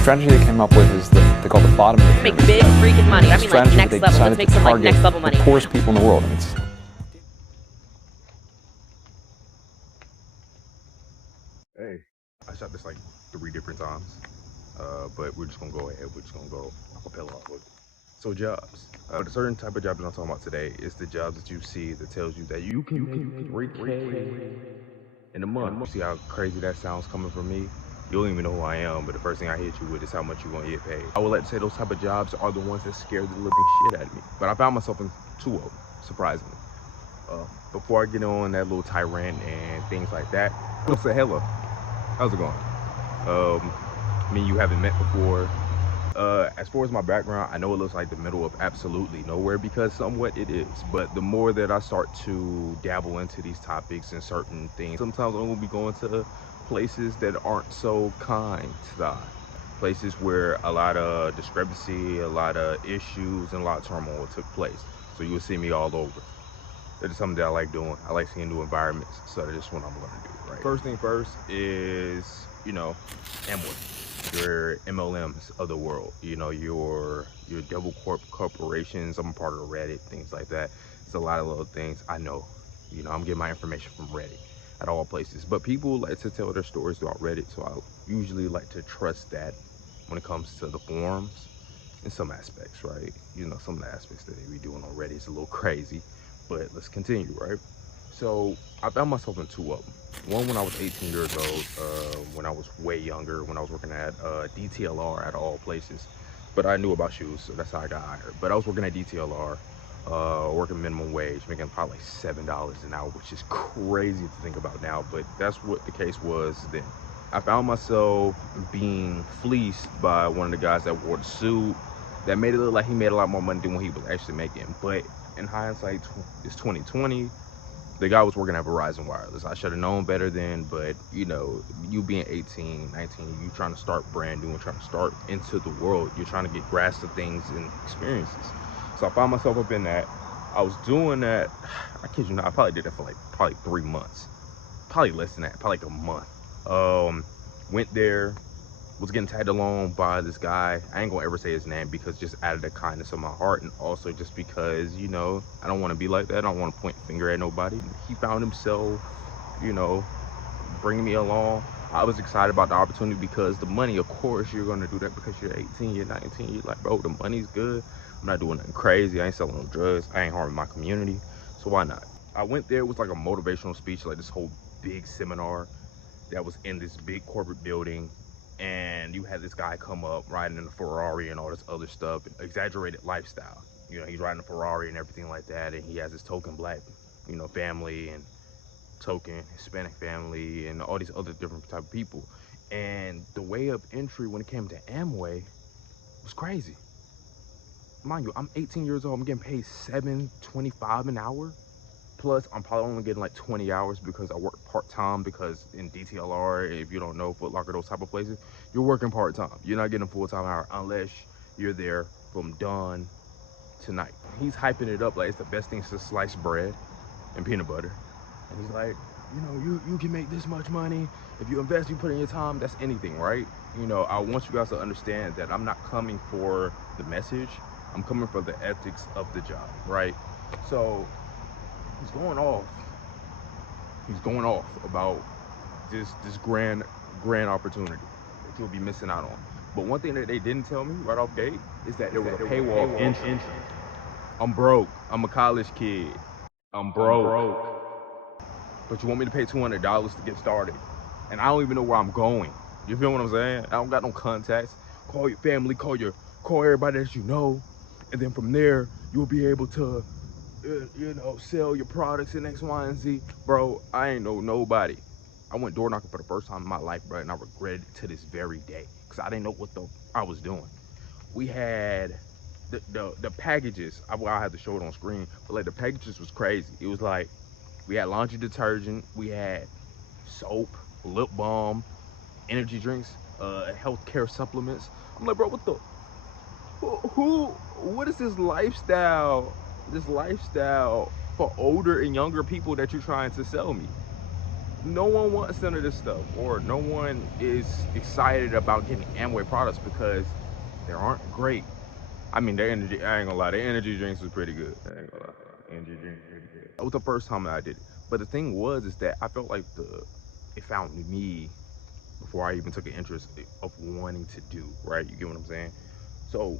strategy they came up with is that they call the bottom of the pyramid. Make big freaking money. I mean, like Strategy next they level. decided Let's make to some like target next level money. the poorest people in the world. And it's Hey, I shot this like 3 different times, but we're just gonna go ahead. We're just gonna go acapella off of it. So jobs. A certain type of job that I'm talking about today is the jobs that you see that tells you that you can make 3K in a month. You see how crazy that sounds coming from me? You don't even know who I am, but the first thing I hit you with is how much you gonna get paid. I would like to say those type of jobs are the ones that scare the living shit out of me. But I found myself in 2 of them, surprisingly. Before I get on that little tyrant and things like that, let's say hello. How's it going? Me you haven't met before. As far as my background, I know it looks like the middle of absolutely nowhere because somewhat it is. But the more that I start to dabble into these topics and certain things, sometimes I'm gonna be going to places that aren't so kind to the eye. Places where a lot of discrepancy, a lot of issues, and a lot of turmoil took place. So you will see me all over. That is something that I like doing. I like seeing new environments, so that is what I'm gonna do, right? First thing first is, Amway, your MLMs of the world, your double corporations. I'm a part of Reddit, things like that. It's a lot of little things. I know, I'm getting my information from Reddit at all places, but people like to tell their stories throughout Reddit, so I usually like to trust that when it comes to the forums in some aspects, right? Some of the aspects that they be doing on Reddit is a little crazy, but let's continue, right? So I found myself in 2 of them. One when I was 18 years old, when I was way younger, when I was working at DTLR at all places. But I knew about shoes, so that's how I got hired. But I was working at DTLR, working minimum wage, making probably like $7 an hour, which is crazy to think about now, but that's what the case was then. I found myself being fleeced by one of the guys that wore the suit that made it look like he made a lot more money than what he was actually making. But in hindsight, it's 2020. The guy was working at Verizon Wireless. I should have known better then, but you being 18, 19, you trying to start brand new and trying to start into the world. You're trying to get grasp of things and experiences. So I found myself up in that. I was doing that, I kid you not, I probably did it for like probably 3 months. Probably less than that, probably like a month. Went there, was getting tagged along by this guy. I ain't gonna ever say his name because just out of the kindness of my heart, and also just because I don't want to be like that. I don't want to point a finger at nobody. He found himself bringing me along. I was excited about the opportunity because the money, of course you're gonna do that because you're 18, you're 19, you're like, bro, the money's good. I'm not doing nothing crazy. I ain't selling no drugs. I ain't harming my community, so why not? I went there. It was like a motivational speech, like this whole big seminar that was in this big corporate building, and you had this guy come up riding in a Ferrari and all this other stuff, exaggerated lifestyle. He's riding a Ferrari and everything like that, and he has this token black, family, and token Hispanic family, and all these other different type of people. And the way of entry when it came to Amway was crazy. Mind you, I'm 18 years old. I'm getting paid $7.25 an hour. Plus, I'm probably only getting like 20 hours because I work part-time, because in DTLR, if you don't know, Foot Locker, those type of places, you're working part-time. You're not getting a full-time hour unless you're there from dawn to night. He's hyping it up like it's the best thing since sliced bread and peanut butter. And he's like, you can make this much money. If you invest, you put in your time, that's anything, right? I want you guys to understand that I'm not coming for the message. I'm coming for the ethics of the job, right? So he's going off about this grand opportunity that you'll be missing out on. But one thing that they didn't tell me right off gate is that there was a paywall entry. I'm broke. I'm a college kid. I'm broke. But you want me to pay $200 to get started, and I don't even know where I'm going. You feel what I'm saying? I don't got no contacts. Call your family, call everybody that you know, and then from there you'll be able to sell your products in X, Y, and Z. Bro, I ain't know nobody. I went door knocking for the first time in my life, bro, and I regret it to this very day because I didn't know what I was doing. We had the packages. I had to show it on screen, but like the packages was crazy. It was like we had laundry detergent, we had soap, lip balm, energy drinks, healthcare supplements. I'm like, bro, what the? What is this lifestyle? This lifestyle for older and younger people that you're trying to sell me? no one wants none of this stuff, or no one is excited about getting Amway products because they aren't great. I mean, their energy, I ain't gonna lie, their energy drinks was pretty good. I ain't gonna lie. Energy drinks pretty good. That was the first time that I did it. But the thing was, is that I felt like it found me before I even took an interest of wanting to do, right? You get what I'm saying? So,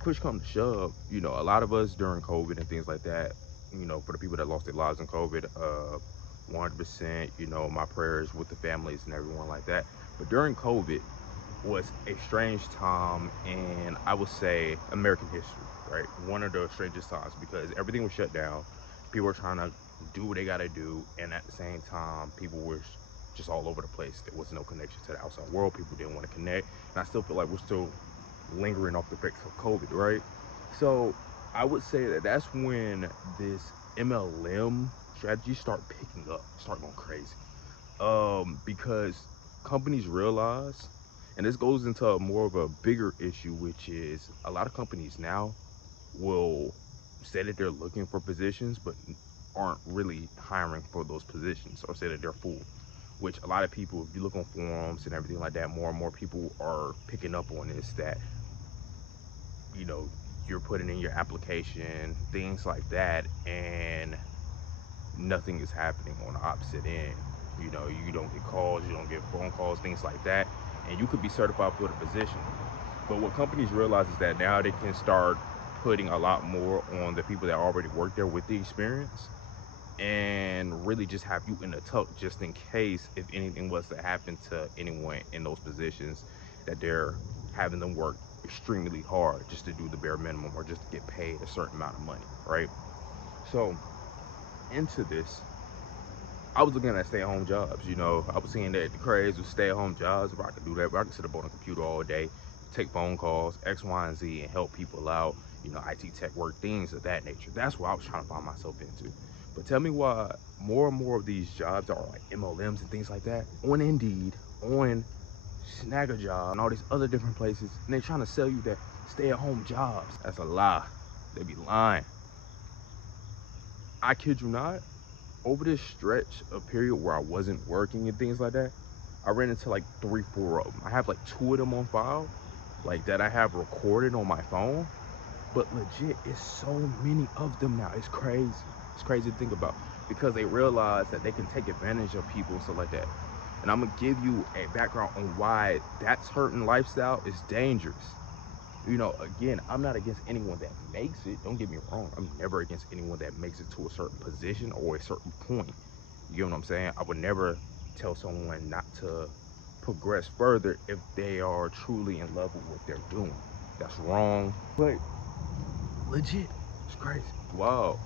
push come to shove, you know, a lot of us during COVID and things like that, you know, for the people that lost their lives in COVID, 100%, you know, my prayers with the families and everyone like that. But during COVID was a strange time in, I would say, American history, right? One of the strangest times because everything was shut down. People were trying to do what they got to do. And at the same time, people were just all over the place. There was no connection to the outside world. People didn't want to connect. And I still feel like we're still lingering off the effects of COVID, right? So I would say that that's when this MLM strategy start picking up, start going crazy. Because companies realize, and this goes into more of a bigger issue, which is a lot of companies now will say that they're looking for positions, but aren't really hiring for those positions, or say that they're full. Which a lot of people, if you look on forums and everything like that, more and more people are picking up on this, that, you know, you're putting in your application, things like that, and nothing is happening on the opposite end. You know, you don't get calls, you don't get phone calls, things like that, and you could be certified for the position. But what companies realize is that now they can start putting a lot more on the people that already work there with the experience, and really just have you in the tuck just in case if anything was to happen to anyone in those positions, that they're having them work extremely hard just to do the bare minimum or just to get paid a certain amount of money, right? So into this, I was looking at stay-at-home jobs. You know, I was seeing that the craze was stay-at-home jobs, where I could do that, where I could sit up on a computer all day, take phone calls, X, Y, and Z, and help people out, you know, IT tech work, things of that nature. That's what I was trying to find myself into. But tell me why more and more of these jobs are like MLMs and things like that on Indeed, on Snag a Job, and all these other different places, and they're trying to sell you that stay-at-home jobs. That's a lie. They be lying. I kid you not. Over this stretch of period where I wasn't working and things like that, I ran into like 3, 4 of them. I have like 2 of them on file, like that I have recorded on my phone. But legit, it's so many of them now. It's crazy. It's crazy to think about, because they realize that they can take advantage of people and stuff like that. And I'm gonna give you a background on why that certain lifestyle is dangerous. You know, again, I'm not against anyone that makes it. Don't get me wrong. I'm never against anyone that makes it to a certain position or a certain point. You get what I'm saying? I would never tell someone not to progress further if they are truly in love with what they're doing. That's wrong. But legit, it's crazy. Wow.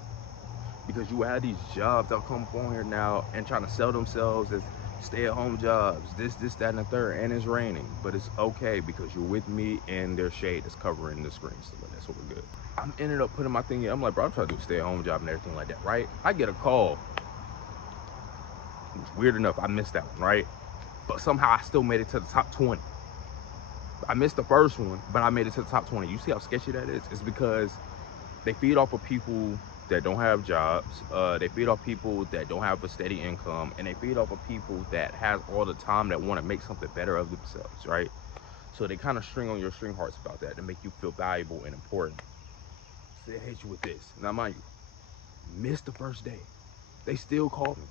Because you have these jobs that come up on here now and trying to sell themselves as stay-at-home jobs, this, that, and the third, and it's raining, but it's okay because you're with me and their shade is covering the screen, so that's what we're good. I'm ended up putting my thing in. I'm like, bro, I'm trying to do a stay-at-home job and everything like that, right? I get a call. It was weird enough, I missed that one, right? But somehow I still made it to the top 20. I missed the first one, but I made it to the top 20. You see how sketchy that is? It's because they feed off of people that don't have jobs, they feed off people that don't have a steady income, and they feed off of people that has all the time that want to make something better of themselves, right? So they kind of string on your string hearts about that to make you feel valuable and important. So they hate you with this. Now mind you, missed the first day, they still call me.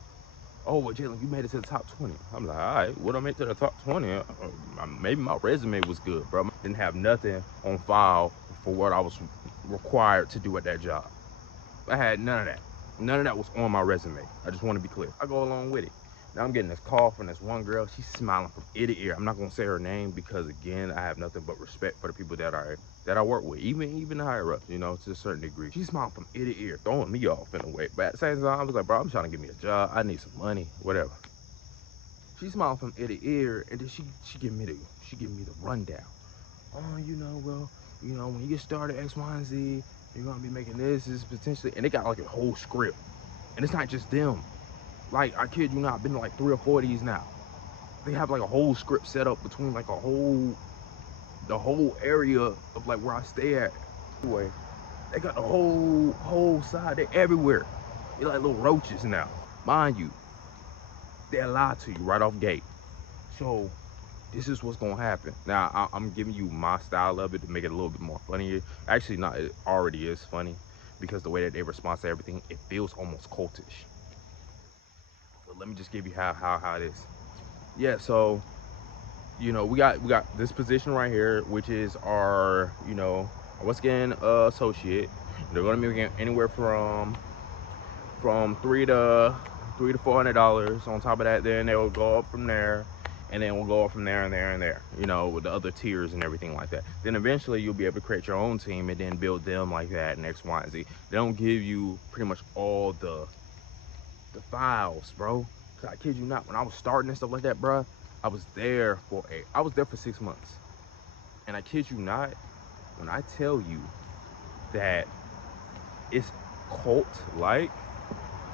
Oh, well, Jalen, you made it to the top 20. I'm like, all right, what I made to the top 20? Maybe my resume was good, bro. Didn't have nothing on file for what I was required to do at that job. I had none of that. None of that was on my resume. I just want to be clear. I go along with it. Now I'm getting this call from this one girl. She's smiling from ear to ear. I'm not gonna say her name because again, I have nothing but respect for the people that I work with, even the higher ups, you know, to a certain degree. She's smiling from ear to ear, throwing me off in a way. But at the same time, I was like, bro, I'm trying to get me a job. I need some money, whatever. She smiled from ear to ear, and then she give me the rundown. Oh, you know, well, you know, when you get started X, Y, and Z, you're gonna be making this potentially, and they got like a whole script. And it's not just them. Like, I kid you not, I've been to like 3 or 4 of these now. They have like a whole script set up between like the whole area of like where I stay at. Anyway, they got the whole side, they're everywhere. They're like little roaches now. Mind you, They'll lie to you right off gate. So this is what's gonna happen. Now I'm giving you my style of it to make it a little bit more funnier. Actually, not. It already is funny because the way that they respond to everything, it feels almost cultish. But let me just give you how it is. Yeah. So we got this position right here, which is our our skin associate. They're gonna be making anywhere from $300 to $400. On top of that, then they will go up from there, and then we'll go up from there and there and there. With the other tiers and everything like that. Then eventually you'll be able to create your own team and then build them like that and X, Y, and Z. They don't give you pretty much all the files, bro. Cause I kid you not, when I was starting and stuff like that, bro, I was there for 6 months, and I kid you not, when I tell you that it's cult-like,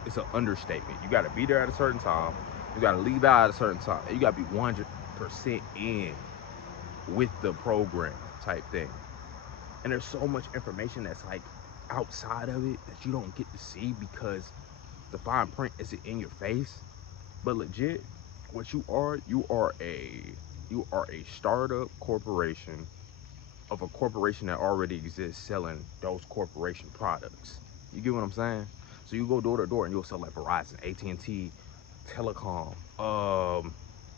it's an understatement. You got to be there at a certain time. You got to leave out at a certain time. And you got to be 100% in with the program type thing. And there's so much information that's like outside of it that you don't get to see because the fine print isn't in your face. But legit, what you are a startup corporation of a corporation that already exists selling those corporation products. You get what I'm saying? So you go door to door and you'll sell like Verizon, AT&T, Telecom,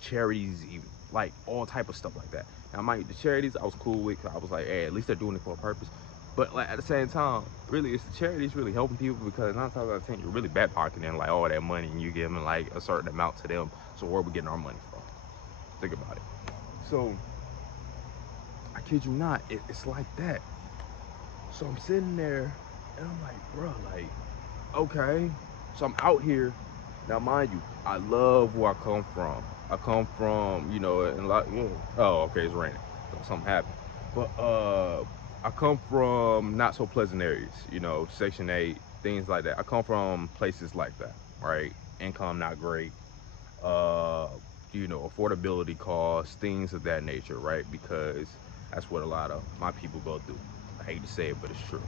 charities, even like all type of stuff like that. Now, mind you, the charities I was cool with, cause I was like, hey, at least they're doing it for a purpose. But like at the same time, really, it's the charities really helping people because 9 times out of 10, you're really back pocketing like all that money and you give them like a certain amount to them. So where are we getting our money from? Think about it. So I kid you not, it's like that. So I'm sitting there and I'm like, bro, like, okay. So I'm out here. Now, mind you, I love where I come from. I come from, and like, oh, okay, it's raining. So something happened. But I come from not so pleasant areas, Section 8, things like that. I come from places like that, right? Income not great. Affordability costs, things of that nature, right? Because that's what a lot of my people go through. I hate to say it, but it's true.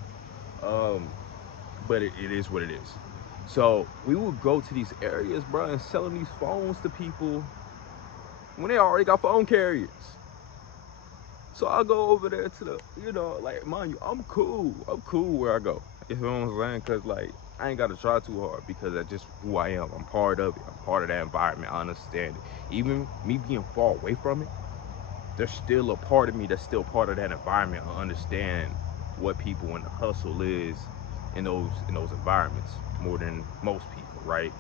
But it is what it is. So we would go to these areas, bro, and selling these phones to people when they already got phone carriers. So I'll go over there to the, like, mind you, I'm cool where I go. You know what I'm saying? Because, like, I ain't got to try too hard because that's just who I am. I'm part of it. I'm part of that environment. I understand it. Even me being far away from it, there's still a part of me that's still part of that environment. I understand what people and the hustle is in those environments more than most people, right?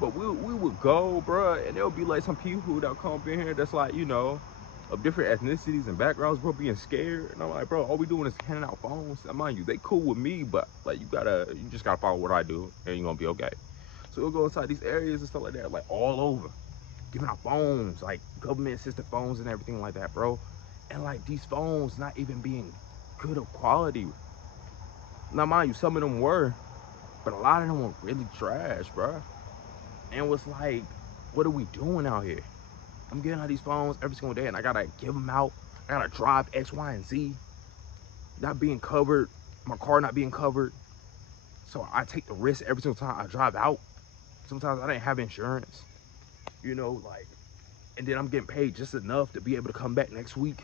But we would go, bro, and there'll be like some people that come up in here that's like, of different ethnicities and backgrounds, bro, being scared. And I'm like, bro, all we doing is handing out phones. And mind you, they cool with me, but like you just gotta follow what I do and you're gonna be okay. So we'll go inside these areas and stuff like that, like all over, giving out phones, like government assisted phones and everything like that, bro. And like these phones not even being good of quality. Now mind you, some of them were, but a lot of them were really trash, bro. And was like, what are we doing out here? I'm getting out these phones every single day and I gotta give them out. I gotta drive X, Y, and Z. Not being covered, my car not being covered. So I take the risk every single time I drive out. Sometimes I didn't have insurance, like, and then I'm getting paid just enough to be able to come back next week.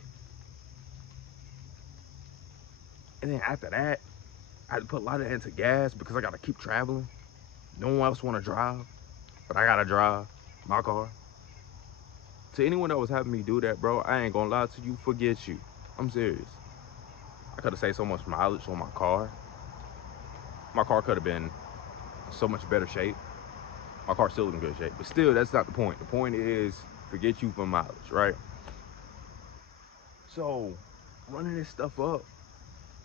And then after that, I had to put a lot of that into gas because I gotta keep traveling. No one else wanna drive, but I gotta drive my car. To anyone that was having me do that, bro, I ain't gonna lie to you, forget you. I'm serious. I could have saved so much mileage on my car. My car could have been so much better shape. My car's still in good shape, but still, that's not the point. The point is, forget you for mileage, right? So, running this stuff up,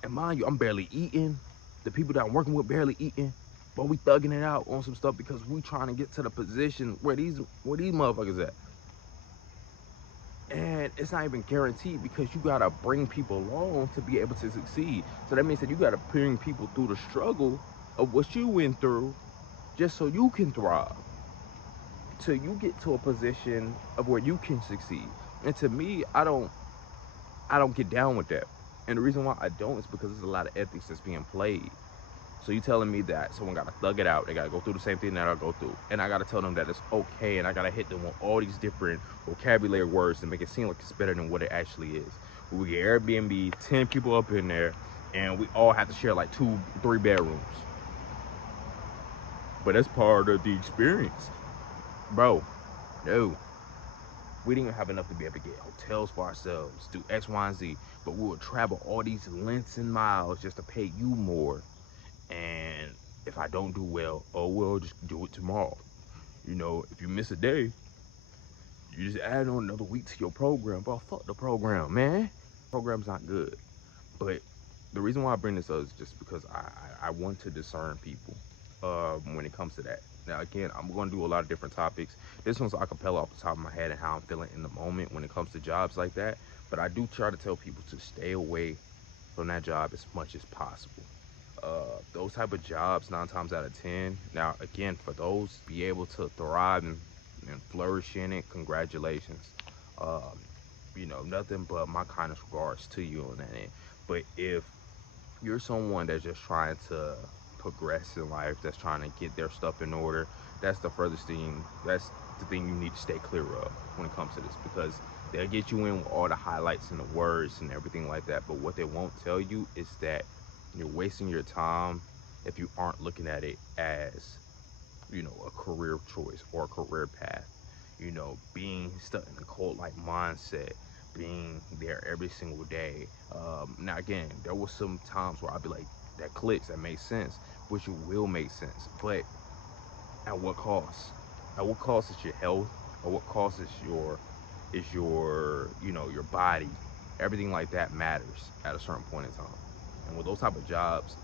and mind you, I'm barely eating. The people that I'm working with barely eating, but we thugging it out on some stuff because we trying to get to the position where these motherfuckers at. And it's not even guaranteed because you gotta bring people along to be able to succeed. So that means that you gotta bring people through the struggle of what you went through just so you can thrive, till you get to a position of where you can succeed. And to me, I don't get down with that. And the reason why I don't is because there's a lot of ethics that's being played. So you telling me that someone gotta thug it out, they gotta go through the same thing that I go through, and I gotta tell them that it's okay, and I gotta hit them with all these different vocabulary words to make it seem like it's better than what it actually is. We get Airbnb, 10 people up in there, and we all have to share like 2-3 bedrooms. But that's part of the experience. Bro, no. We didn't even have enough to be able to get hotels for ourselves, do X, Y, and Z. But we would travel all these lengths and miles just to pay you more. And if I don't do well, oh well, just do it tomorrow. You know, if you miss a day, you just add on another week to your program. Bro, fuck the program, man. Program's not good. But the reason why I bring this up is just because I want to discern people when it comes to that. Now, again, I'm going to do a lot of different topics. This one's acapella off the top of my head and how I'm feeling in the moment when it comes to jobs like that. But I do try to tell people to stay away from that job as much as possible. Those type of jobs, 9 times out of 10. Now, again, for those be able to thrive and flourish in it, congratulations. Um, you know, nothing but my kindest regards to you on that end. But if you're someone that's just trying to progress in life, that's trying to get their stuff in order, that's the furthest thing, that's the thing you need to stay clear of when it comes to this, because they'll get you in with all the highlights and the words and everything like that, but what they won't tell you is that you're wasting your time if you aren't looking at it as, you know, a career choice or a career path. You know, being stuck in a cult-like mindset, being there every single day. Now, again, there was some times where I'd be like, that clicks, that makes sense, which will make sense. But at what cost? At what cost is your health? At what cost is your you know, your body? Everything like that matters at a certain point in time. And with those type of jobs,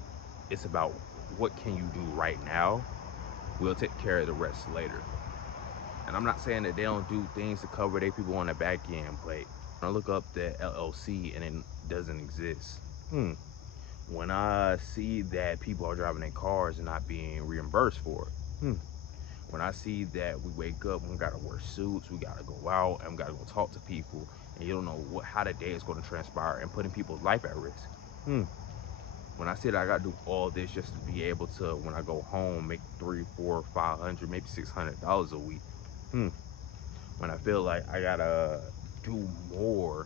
it's about what can you do right now. We'll take care of the rest later. And I'm not saying that they don't do things to cover their people on the back end, but when I look up the LLC and it doesn't exist, when I see that people are driving their cars and not being reimbursed for it, when I see that we wake up and we gotta wear suits, we gotta go out and we gotta go talk to people, and you don't know how the day is going to transpire and putting people's life at risk. When I said I gotta do all this just to be able to, when I go home, make 300, 400, 500, maybe $600 a week. When I feel like I gotta do more,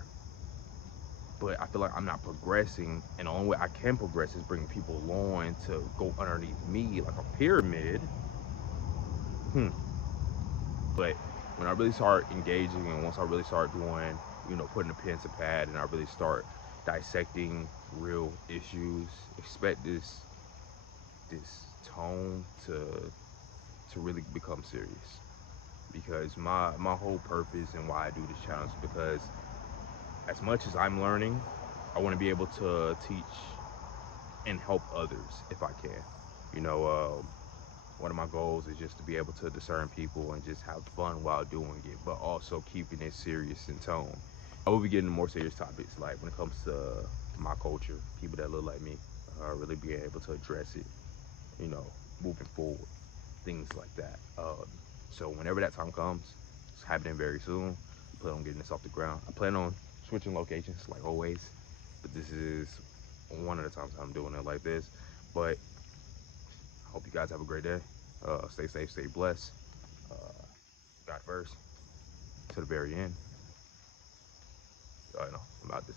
but I feel like I'm not progressing, and the only way I can progress is bringing people along to go underneath me like a pyramid. But when I really start engaging, and once I really start doing, you know, putting a pen to pad, and I really start dissecting real issues, expect this tone to really become serious. Because my whole purpose and why I do this channel is because as much as I'm learning, I want to be able to teach and help others if I can. You know, one of my goals is just to be able to discern people and just have fun while doing it, but also keeping it serious in tone. I will be getting more serious topics, like when it comes to my culture, people that look like me, really being able to address it, you know, moving forward, things like that. So whenever that time comes, it's happening very soon. I plan on getting this off the ground. I plan on switching locations like always, but this is one of the times I'm doing it like this. But I hope you guys have a great day. Stay safe, stay blessed. Uh, God first to the very end. I know I'm about this.